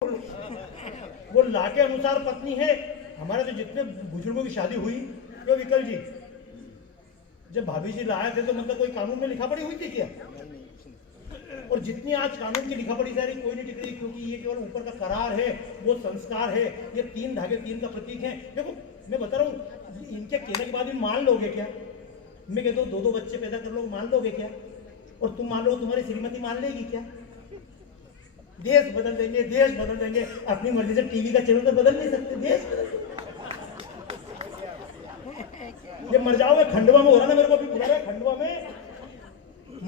वो ला के अनुसार पत्नी है। हमारे तो जितने बुजुर्गों की शादी हुई, क्यों विकल जी, जब भाभी जी लाए थे तो मतलब कोई कानून में लिखा पड़ी हुई थी क्या? और जितनी आज कानून की लिखा पड़ी जा रही कोई नहीं टिक रही, क्योंकि ये केवल ऊपर का करार है, वो संस्कार है। ये 3 धागे 3 का प्रतीक है। देखो मैं बता रहा हूँ, इनके कहने के बाद भी मान लोगे क्या? मैं कहता हूँ 2-2 बच्चे पैदा कर लो, मान लोगे क्या? और तुम मान लो, तुम्हारी श्रीमती मान लेगी क्या? देश बदल देंगे, देश बदल देंगे। अपनी मर्जी से टीवी का चैनल तो बदल नहीं सकते, देश बदल देंगे। ये मर जाओगे, खंडवा में हो रहा ना, मेरे को अभी बुला रहा है, खंडवा में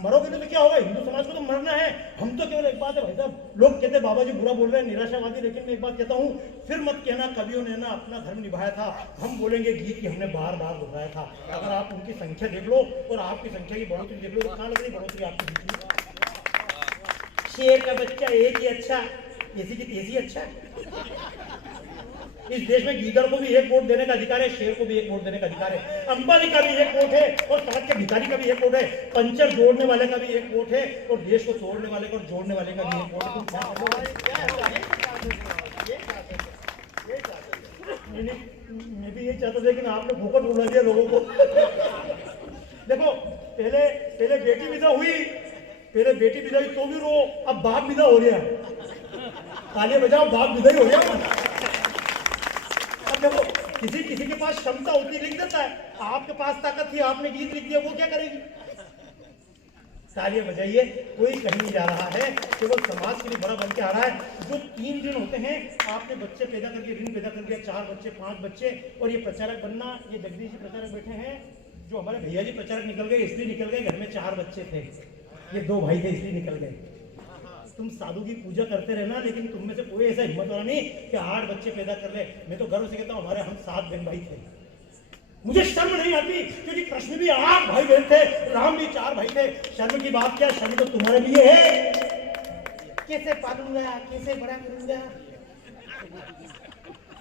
मरोगे तो क्या होगा? हिंदू समाज को तो मरना है। हम तो केवल एक बात है भाई साहब, लोग कहते हैं बाबा जी बुरा बोल रहे हैं, निराशावादी, लेकिन मैं एक बात कहता हूँ, फिर मत कहना कवियों ने ना अपना धर्म निभाया था। हम बोलेंगे गीत की हमने बार बार दोहराया था। अगर आप उनकी संख्या देख लो और आपकी संख्या की बढ़ोतरी देख लो, तो कहाँ लग रही बढ़ोतरी आपकी बीच में? शेर का बच्चा एक ही अच्छा, ऐसी की तेजी अच्छा। इस देश में गीदड़ को भी एक वोट देने का अधिकार है, शेर को भी एक वोट देने का अधिकार है, अंबानी का भी एक वोट है, और सड़क के भिखारी का भी एक वोट है, पंचर जोड़ने वाले का भी एक वोट है, और देश को तोड़ने वाले को और जोड़ने वाले का भी एक वोट है। मैं भी यही चाहता था, लेकिन आपने भूकट उड़ा दिया लोगों को। देखो पहले बेटी विदा हुई, पहले बेटी विदाई तो भी रो, अब बाप विदा हो रहा है। तालियां बजाओ, बाप विदाई हो रहा। अब देखो किसी के पास क्षमता होती लिख देता है, आपके पास ताकत थी, आपने गीत लिख दिया, वो क्या करेगी? तालियां बजाइए, कोई कहीं नहीं जा रहा है, केवल समाज के लिए बड़ा बन के आ रहा है। जो 3 दिन होते हैं, आपने बच्चे पैदा करके, ऋण पैदा कर दिया, 4 बच्चे 5 बच्चे, और ये प्रचारक बनना, ये जगदीश जी प्रचारक बैठे हैं, जो हमारे भैया जी प्रचारक निकल गए, इसलिए निकल गए, घर में 4 बच्चे थे, ये 2 भाई थे, इसलिए निकल गए। तुम साधु की पूजा करते रहना, लेकिन तुम में से कोई ऐसा हिम्मत वाला नहीं कि 8 बच्चे पैदा कर ले। मैं तो गर्व से कहता हूँ, हमारे हम 7 बहन भाई थे। मुझे शर्म नहीं आती, क्योंकि कृष्ण भी 8 भाई बहन थे, राम भी 4 भाई थे। शर्म की बात क्या, शर्म तो तुम्हारे लिए है। कैसे पालूंगा, कैसे बड़ा करूंगा?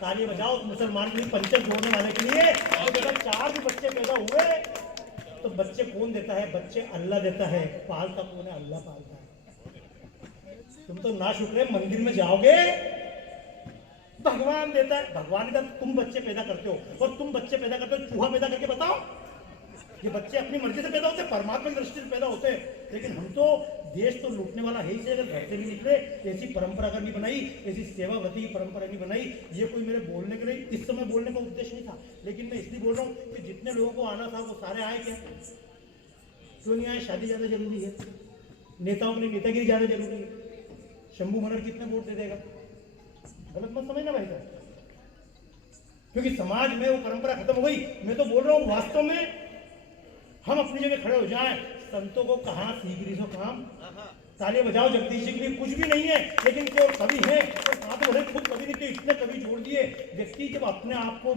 ताली बजाओ मुसलमान के लिए, पंचर जोड़ने वाले के लिए। अगर 4 भी बच्चे पैदा हुए तो बच्चे कौन देता है? बच्चे अल्लाह देता है। पालता कौन है? अल्लाह पालता है। तुम तो ना शुक्र, मंदिर में जाओगे भगवान देता है, भगवान का तुम बच्चे पैदा करते हो, और तुम बच्चे पैदा करते हो, चूहा पैदा करके बताओ? ये बच्चे अपनी मर्जी से पैदा होते हैं, परमात्मा की दृष्टि से पैदा होते हैं। लेकिन हम तो देश तो लूटने वाला है ही से, अगर घर से भी निकले ऐसी परंपरा अगर नहीं बनाई, ऐसी सेवाव्रती परंपरा नहीं बनाई। ये कोई मेरे बोलने के लिए, इस समय बोलने का उद्देश्य नहीं था, लेकिन मैं इसलिए बोल रहा हूँ कि जितने लोगों को आना था वो सारे आए। क्या क्यों नहीं आए? शादी ज्यादा जरूरी है, नेताओं के लिए नेतागिरी ज्यादा जरूरी है। शंभू मनर कितने वोट दे देगा? गलत मत समझना भाई साहब, क्योंकि समाज में वो परंपरा खत्म हो गई। मैं तो बोल रहा हूँ वास्तव में हम अपनी जगह खड़े हो जाएं। संतों को कहाँ सीख रही सो काम? तालियां बजाओ जगदीश जी के लिए। कुछ भी नहीं है, लेकिन केवल कवि है, और साथ में खुद कवि नहीं थे, इतने कवि जोड़ दिए। व्यक्ति जब अपने आप को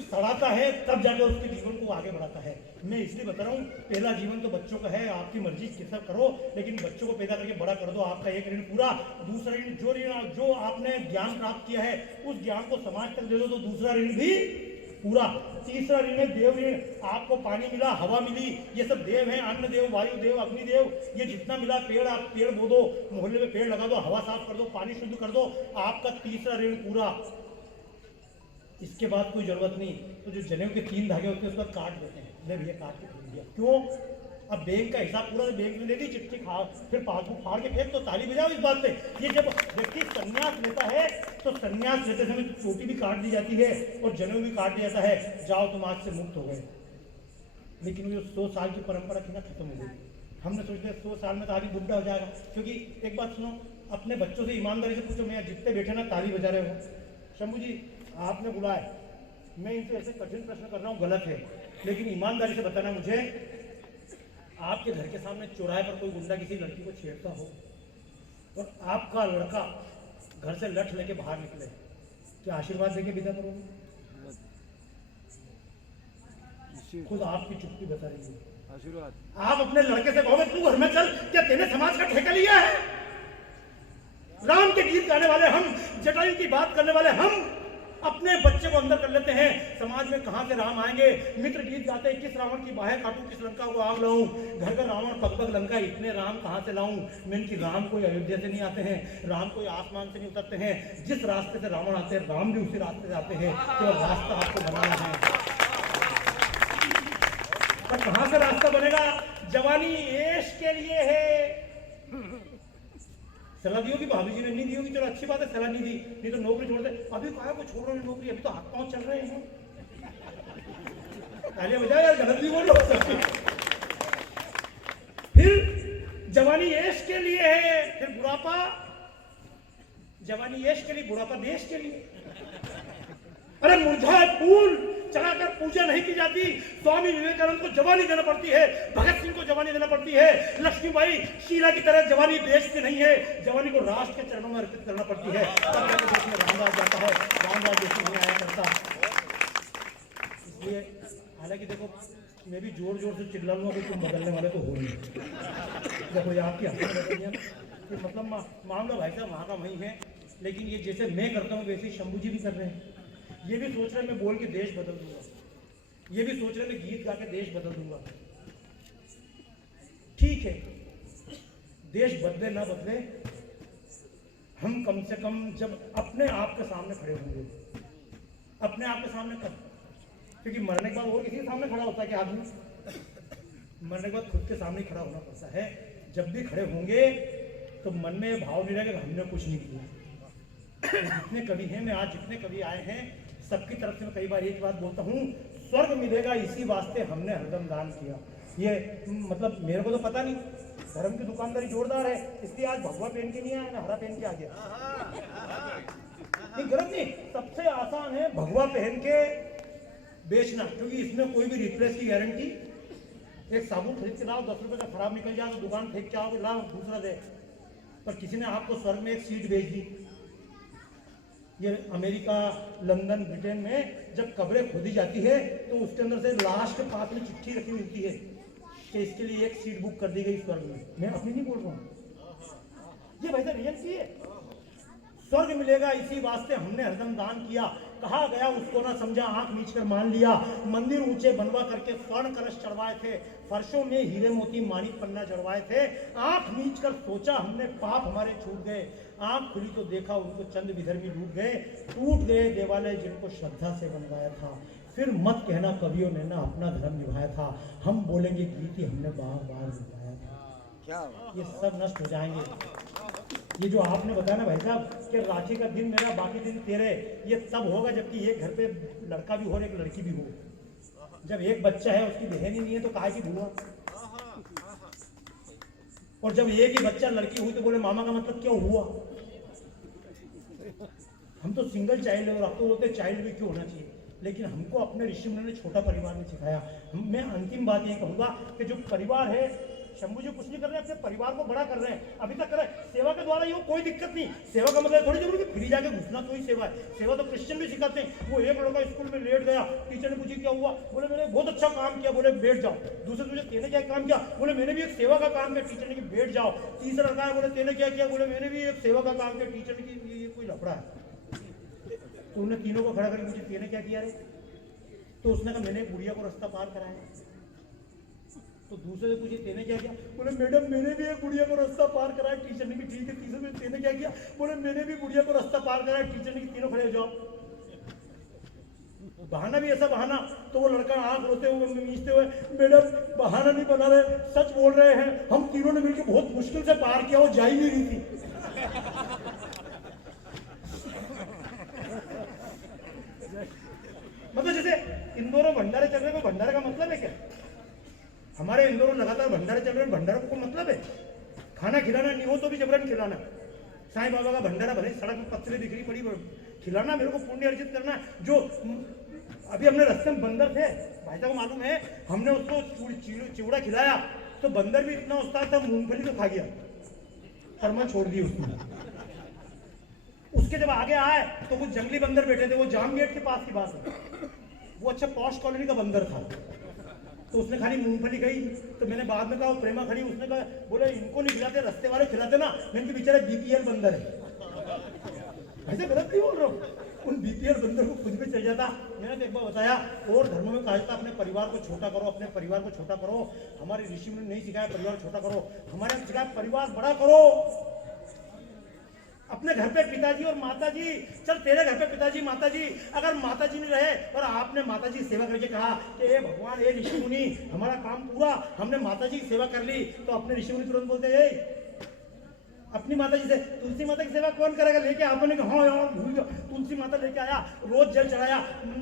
सड़ाता है तब जाकर उसके जीवन को आगे बढ़ाता है। मैं इसलिए बता रहा हूँ, पहला जीवन तो बच्चों का है, आपकी मर्जी कैसा करो, लेकिन बच्चों को पैदा करके बड़ा कर दो, आपका एक ऋण पूरा। दूसरा ऋण जो आपने ज्ञान प्राप्त किया है, उस ज्ञान को समाज तक दे दो, तो दूसरा ऋण भी पूरा। तीसरा ऋण है देव ऋण। आपको पानी मिला, हवा मिली, ये सब देव है, अन्न देव, वायु देव, अग्नि देव, ये जितना मिला पेड़, आप पेड़ बो दो, मोहल्ले में पेड़ लगा दो, हवा साफ कर दो, पानी शुद्ध कर दो, आपका तीसरा ऋण पूरा। इसके बाद कोई जरूरत नहीं। तो जो जनेऊ के 3 धागे होते हैं उसका काट देते हैं, ले भैया काट के फेंक दिया। क्यों? अब बैंक का हिसाब पूरा बैंक में दे दी, चिट्ठी खा, फिर पासबुक फाड़ के फेंक। तो ताली बजाओ इस बात पे। ये जब व्यक्ति संन्यास लेता है तो संन्यास लेते समय चोटी भी काट दी जाती है और जनेऊ भी काट दिया जाता है, जाओ तुम आज से मुक्त हो गए। लेकिन वो 100 साल की परंपरा थी ना, खत्म हो गई। हमने सोचते 100 साल में तो आदमी बुढ़ा हो जाएगा। क्योंकि एक बात सुनो, अपने बच्चों से ईमानदारी से पूछो, मैं जितने बैठे ना ताली बजा रहे हो, शंभू जी आपने बुलाया, मैं इनसे ऐसे कठिन प्रश्न कर रहा हूँ, गलत है, लेकिन ईमानदारी से बताना मुझे, आपके घर के सामने चौराहे पर कोई गुंडा किसी लड़की को छेड़ता हो और आपका लड़का घर से लठ लेके बाहर निकले, क्या आशीर्वाद देके विदा करोगे? खुद आपकी चुप्पी बता रही है आशीर्वाद। आप अपने लड़के से कहोगे तू घर में चल, क्या तेने समाज का ठेका लिया है? राम के गीत गाने वाले हम, जटायु की बात करने वाले हम, अपने बच्चे को अंदर कर लेते हैं। समाज में कहां से राम आएंगे? मित्र गीत गाते हैं, किस रावण की बाहें काटूं, किस लंका को आग लाऊं, घर घर रावण पग लंका, इतने राम कहां से लाऊं? मैं कि राम कोई अयोध्या से नहीं आते हैं, राम कोई आसमान से नहीं उतरते हैं। जिस रास्ते से रावण आते हैं, राम भी उसी रास्ते से आते हैं। तो रास्ता आपको बनाना है। पर कहां से रास्ता बनेगा? जवानी ऐश के लिए है। सलाह दी होगी भाभी जी ने, नहीं दी होगी, चलो अच्छी बात है, सलाह नहीं दी, नहीं तो नौकरी छोड़ दे। अभी कहा को छोड़ रहे हैं नौकरी, अभी तो हाथ पांव चल रहे हैं। तालियां बजाओ यार, गलत भी बोलो। फिर जवानी ऐश के लिए है, फिर बुढ़ापा, जवानी ऐश के लिए, बुढ़ापा देश के लिए। अरे मुरझाए फूल चढ़ाकर पूजा नहीं की जाती। स्वामी विवेकानंद को जवानी देना पड़ती है, भगत सिंह को जवानी देना पड़ती है, लक्ष्मीबाई शीला की तरह जवानी देश की नहीं है, जवानी को राष्ट्र के चरणों में अर्पित करना पड़ती है। तब जाकर देश में रामराज जाता है, रामराज देश में नहीं आया करता। इसलिए हालांकि देखो, मैं भी जोर जोर से चिल्ला लूंगा कि तुम बदलने वाले तो हो नहीं। जब कोई आपकी हंसी बदल दिया तो मतलब मामला भाई साहब वहाँ का वहीं है। लेकिन ये जैसे मैं करता हूँ वैसे ही शंभू जी भी कर रहे हैं। ये भी सोच रहे मैं बोल के देश बदल दूंगा, ये भी सोच रहे मैं गीत गा के देश बदल दूंगा। ठीक है, देश बदले ना बदले, हम कम से कम जब अपने आप के सामने खड़े होंगे, अपने आप के सामने कर, क्योंकि मरने के बाद और किसी के सामने खड़ा होता है कि आदमी? मरने के बाद खुद के सामने खड़ा होना पड़ता है। जब भी खड़े होंगे तो मन में भाव नहीं रहेगा हमने कुछ नहीं किया। जितने कवि हैं, मैं आज जितने कवि आए हैं सबकी तरफ से मैं कई बार एक बात बोलता हूँ, स्वर्ग मिलेगा इसी वास्ते हमने हरदम दान किया। ये मतलब मेरे को तो पता नहीं, धर्म की दुकानदारी जोरदार है, इसलिए आज भगवा पहन के नहीं आया ना हरा पहन के आ गया। नहीं गलत नहीं, सबसे आसान है भगवा पहन के बेचना, क्योंकि इसमें कोई भी रिप्लेस की गारंटी। एक साबुन खरीद के लाओ, 10 रुपए का खराब निकल जाए तो दुकान फेंक के आओ, लाओ दूसरा दे। पर किसी ने आपको स्वर्ग में एक सीट बेच दी। ये अमेरिका, लंदन, ब्रिटेन में जब कब्रें खोदी जाती है तो उसके अंदर से लास्ट के पास में चिट्ठी रखी मिलती है कि इसके लिए एक सीट बुक कर दी गई स्वर्ग में। मैं अपनी नहीं बोल रहा हूँ, ये भाई साहब रियलिटी है। स्वर्ग मिलेगा इसी वास्ते हमने हरदम दान किया। कहा गया उसको ना समझा, आंख मीच कर मान लिया। मंदिर ऊंचे बनवा करके स्वर्ण कलश चढ़वाए थे, फर्शों में हीरे मोती माणिक पन्ना जड़वाए थे। आंख मीच कर सोचा हमने पाप हमारे छूट गए, आंख खुली तो देखा उनको चंद विधर्मी डूब गए। टूट गए देवालय जिनको श्रद्धा से बनवाया था, फिर मत कहना कवियों ने ना अपना धर्म निभाया था। हम बोलेंगे गीत ही हमने बार बार निभाया था। क्या ये सब नष्ट हो जाएंगे। ये जो आपने बताया ना भाई साहब कि राखी का दिन मेरा बाकी दिन तेरे, ये तब होगा जबकि एक घर पे लड़का भी हो और एक लड़की भी हो। जब एक बच्चा है उसकी बहन ही नहीं है तो काहे की बुआ? और जब एक ही बच्चा लड़की हुई तो बोले मामा का मतलब क्यों हुआ? हम तो सिंगल चाइल्ड है और अब तो बोलते चाइल्ड भी क्यों होना चाहिए। लेकिन हमको अपने ऋषि मुनि ने छोटा परिवार में सिखाया। मैं अंतिम बात ये कहूंगा कि जो परिवार है, शंभू जी कुछ नहीं कर रहे हैं, अपने परिवार को बड़ा कर रहे हैं, अभी तक कर रहे हैं। सेवा के द्वारा ये कोई दिक्कत नहीं। सेवा का मतलब थोड़ी जरूरी फ्री जाके घुसना तो ही सेवा है। सेवा तो क्रिश्चियन भी सिखाते हैं। वो एक लड़का स्कूल में लेट गया, टीचर ने पूछी क्या हुआ, बोले मैंने बहुत अच्छा काम किया, बोले बैठ जाओ। दूसरे मुझे तेने क्या काम किया, बोले मैंने भी एक सेवा का काम किया, टीचर ने कि बैठ जाओ। तीसरा लड़का है, बोले तेने क्या किया, बोले मैंने भी एक सेवा का काम किया, टीचर ने कि ये कोई लफड़ा है। तो उन्होंने तीनों को खड़ा करके पूछी तेने क्या किया रे? तो उसने कहा मैंने बुढ़िया को रास्ता पार कराया। तो दूसरे से पूछे तेने क्या किया, बोले मैडम मैंने भी एक बुढ़िया को रास्ता पार कराया। टीचर ने भी ठीक है। तीसरे में तेने क्या किया, बोले मैंने भी बुढ़िया को रास्ता पार कराया। टीचर ने तीनों खड़े हो जाओ। बहाना भी ऐसा बहाना। तो वो लड़का आंख रोते हुए मीचते हुए, मैडम बहाना नहीं बना रहे, सच बोल रहे हैं, हम तीनों ने मिलकर बहुत मुश्किल से पार किया, वो जा ही नहीं रही थी। मतलब जैसे इंदौर में भंडारे चल रहे हैं, भंडारे का मतलब है क्या? हमारे इंदौर में लगातार भंडारे चल रहे हैं, भंडारे को कोई मतलब है? खाना खिलाना नहीं हो तो भी जबरन खिलाना। साईं बाबा का भंडारा भले सड़क में पत्थरे बिखरी पड़ी, खिलाना मेरे को पुण्य अर्जित करना। जो अभी हमने रास्ते में बंदर थे, भाई साहब को मालूम है, हमने उसको चिवड़ा खिलाया तो बंदर भी इतना उस्ताद था, मूंगफली तो खा गया, फरमान छोड़ दी उसने। उसके जब आगे आए तो वो जंगली बंदर बैठे थे, वो जाम गेट के पास की बात है, वो अच्छा पॉश कॉलोनी का बंदर था। तो उसने खाली मूंगफली गई। तो मैंने बाद में कहा, प्रेमा खड़ी, उसने कहा बोले इनको नहीं खिलाते, रास्ते वाले खिलाते ना। मैंने बेचारा बीपीएल बंदर है, ऐसे गलत नहीं बोल रहा हूँ। उन बीपीएल बंदर को खुद भी चल जाता। मैंने तो एक बार बताया, और धर्मों में कहा जाता अपने परिवार को छोटा करो, अपने परिवार को छोटा करो। हमारे ऋषि मुनि ने नहीं सिखाया परिवार छोटा करो, हमारे यहाँ सिखाया परिवार बड़ा करो। अपने घर पे पिताजी और माताजी, चल तेरे घर पे पिताजी माताजी, अगर माताजी नहीं रहे और आपने माताजी की सेवा करके कहा कि हे भगवान, हे ऋषि मुनि, हमारा काम पूरा, हमने माताजी की सेवा कर ली, तो अपने ऋषि मुनि तुरंत बोलते हैं अपनी माताजी से, तुलसी माता की सेवा कौन करेगा? लेके आपने कहा हाँ यार भूल गया, तुलसी माता लेके आया, रोज जल चढ़ाया,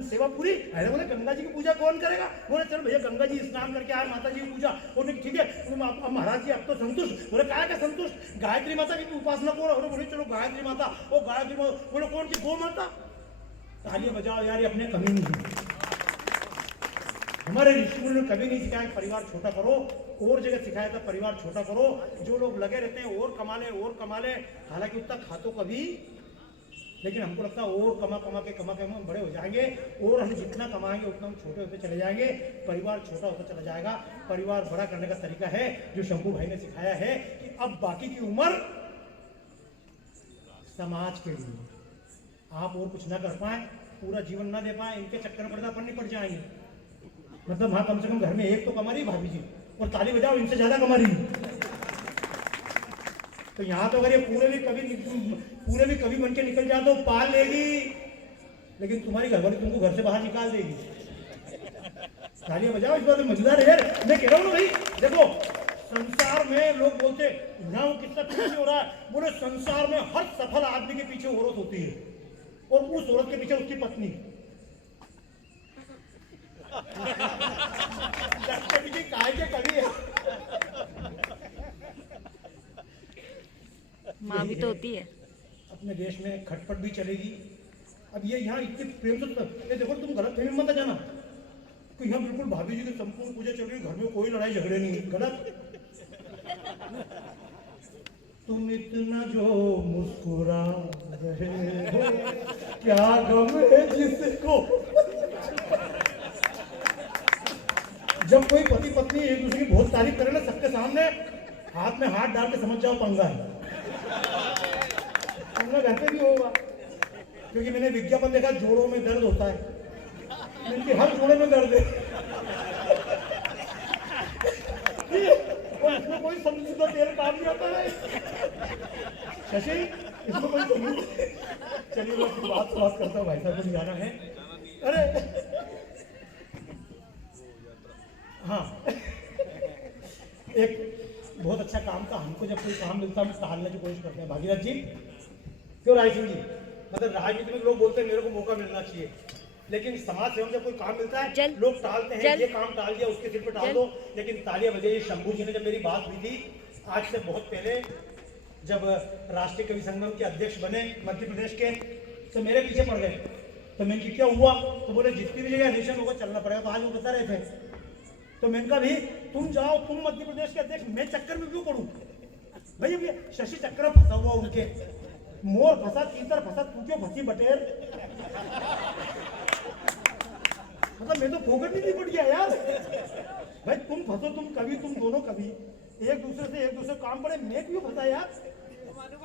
सेवा पूरी। अरे बोले गंगा जी की पूजा कौन करेगा? बोले चलो भैया गंगा जी स्नान करके आए, माता जी की पूजा। बोले ठीक है महाराज जी अब तो संतुष्ट। बोले क्या क्या संतुष्ट? गायत्री माता की उपासना कौन? बोले चलो गायत्री माता। वो गायत्री माता बोले कौन सी? गो माता। तालियां बजाओ यार, ये अपने कमी नहीं है। हमारे ऋषि मुनि ने कभी नहीं सिखाया परिवार छोटा करो, और जगह सिखाया था परिवार छोटा करो। जो लोग लगे रहते हैं और कमा ले, हालांकि उतना खातो कभी, लेकिन हमको लगता है और कमा के हम बड़े हो जाएंगे, और हम जितना कमाएंगे उतना हम छोटे होते चले जाएंगे, परिवार छोटा होता चला जाएगा। परिवार बड़ा करने का तरीका है जो शंभू भाई ने सिखाया है कि अब बाकी की उम्र समाज के लिए, आप और कुछ ना कर पाए, पूरा जीवन ना दे पाए, इनके चक्कर में अपन नहीं पड़ जाएंगे। मतलब हाँ, कम से कम घर में एक तो कमा रही भाभी जी, और ताली बजाओ इनसे ज्यादा कमा रही। तो यहाँ तो अगर ये पूरे भी कभी बन के निकल जाए तो पाल लेगी, लेकिन तुम्हारी घरवाली तुमको घर से बाहर निकाल देगी। तालियां बजाओ, इस बात में मजेदार है यार। मैं कह रहा हूँ ना भाई, देखो संसार में लोग बोलते यहाँ वो कितना पीछे हो रहा है, बोले संसार में हर सफल आदमी के पीछे औरत होती है, और उस औरत के पीछे उसकी पत्नी। काय के कवि है, माँ भी तो होती है। अपने देश में खटपट भी चलेगी। अब ये यहाँ इतने प्रेम से, ये देखो तुम गलत फहमी मत जाना कि यहाँ बिल्कुल भाभी जी की संपूर्ण पूजा चल रही है, घर में कोई लड़ाई झगड़े नहीं, गलत। तुम इतना जो मुस्कुरा रहे हो, क्या गम है जिसको। जब कोई पति पत्नी एक दूसरे की बहुत तारीफ करे ना सबके सामने, हाथ में हाथ डाल के समझ जाओ पंगा है। पंगा घर पे भी होगा, क्योंकि मैंने विज्ञापन देखा जोड़ों में दर्द होता है, इनके हर जोड़े में दर्द है, और इसमें कोई संशुद्ध तेल काम नहीं आता है। शशि इसमें कोई चलिए मैं बात करता हूँ, भाई साहब को जाना है। अरे हाँ, एक बहुत अच्छा काम था, हमको जब कोई काम मिलता है हम टालने की कोशिश करते हैं। भागीरथ जी क्यों, राय सिंह जी, मतलब राजनीति में लोग बोलते हैं मेरे को मौका मिलना चाहिए, लेकिन समाज सेवा में जब कोई काम मिलता है लोग टालते हैं, ये काम टाल दिया उसके सिर पे टाल दो। लेकिन तालियां बजाइए, शंभू जी ने जब मेरी बात हुई थी आज से बहुत पहले, जब राष्ट्रीय कवि संगम के अध्यक्ष बने मध्य प्रदेश के, तो मेरे पीछे पड़ गए। तो मैंने क्या हुआ, तो बोले जितनी भी जगह इलेक्शन होगा चलना पड़ेगा। तो आज वो बता रहे थे, तो मैंने कहा भी तुम जाओ, तुम मध्य प्रदेश के अध्यक्ष, मैं चक्कर में क्यों पड़ूं भैया? भैया शशि चक्कर में फंसा हुआ, उनके मोर फंसा, तीतर फंसा, तू क्यों फंसी बटेर? मतलब मैं तो फोकट ही नहीं पड़ गया यार। भाई तुम फंसो, तुम कभी, तुम दोनों कभी, एक दूसरे काम पड़े, मैं क्यों फंसा यार?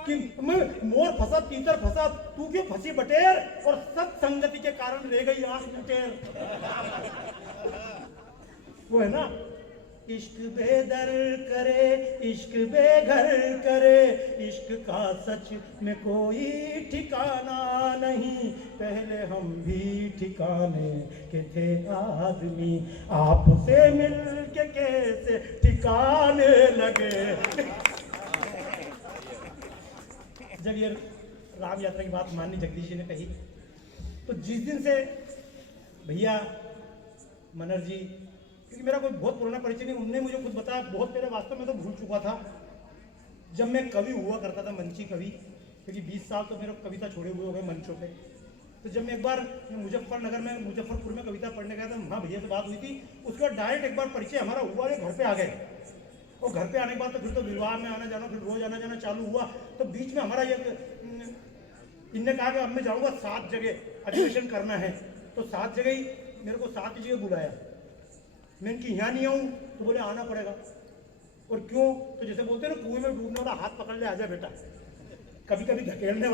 कि मैं मोर फंसा, तीतर फंसा, तू क्यों फंसी बटेर? और सत्संगति के कारण रह गई आंख मुटेर। वो है ना, इश्क बेदर करे, इश्क बेघर करे, इश्क का सच में कोई ठिकाना नहीं, पहले हम भी ठिकाने के थे आदमी, आपसे मिल के कैसे ठिकाने लगे। जब ये राम यात्रा की बात माननीय जगदीश जी ने कही, तो जिस दिन से भैया मनर जी, क्योंकि मेरा कोई बहुत पुराना परिचय नहीं, उनने मुझे खुद बताया बहुत पहले, वास्तव में तो भूल चुका था, जब मैं कवि हुआ करता था, मंची कवि, क्योंकि 20 साल तो मेरे कविता छोड़े हुए हो गए मंचों पे। तो जब मैं एक बार मुजफ्फरपुर में कविता पढ़ने गया था, वहाँ भैया से बात हुई थी, उसके बाद डायरेक्ट एक बार परिचय हमारा हुआ, घर पे आ गए, और घर पे आने के बाद तो फिर तो विवाह में आना जाना, फिर रोज आना जाना चालू हुआ। तो बीच में हमारा ये इनने कहा कि अब मैं जाऊँगा 7 जगह अधिवेशन करना है, तो 7 जगह ही मेरे को 7 जगह बुलाया। मैं इनकी यहाँ नहीं आऊँ, तो बोले आना पड़ेगा। और क्यों, तो जैसे बोलते हैं ना कुएं में डूबने वाला हाथ पकड़ ले, आजा बेटा, कभी कभी धकेलने